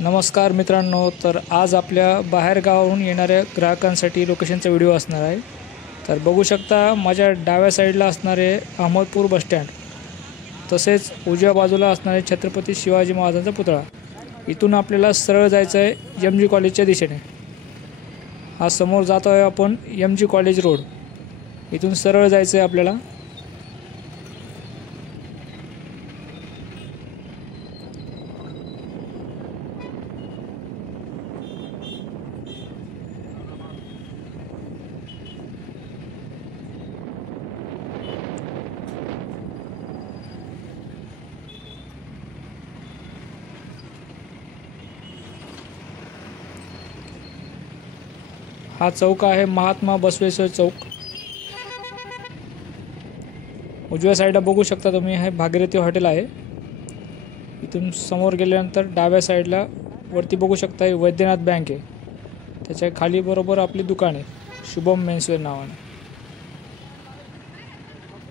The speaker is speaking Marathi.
नमस्कार मित्रांनो, तर आज आपल्या बाहेर गावाहून येणाऱ्या ग्राहकांसाठी लोकेशनचा व्हिडिओ असणार आहे। तर बघू शकता माझ्या डाव्या साईडला असणारे अहमदपूर बस स्टँड, तसेच उजव्या बाजूला असणारे छत्रपती शिवाजी महाराजांचा पुतळा। इथून आपल्याला सरळ जायचं आहे एम जी कॉलेजच्या दिशेने। हा समोर जातो आहे आपण एम जी कॉलेज रोड, इथून सरळ जायचं आहे आपल्याला। हा चौक आहे महात्मा बसवेश्वर चौक। उजव्या साईडला बघू शकता तुम्ही हे भागीरथी हॉटेल आहे। इथून समोर गेल्यानंतर डाव्या साईडला वरती बघू शकता हे वैद्यनाथ बँक आहे, त्याच्या खाली बरोबर आपली दुकान आहे शुभम मेन्सवेअर नावाने।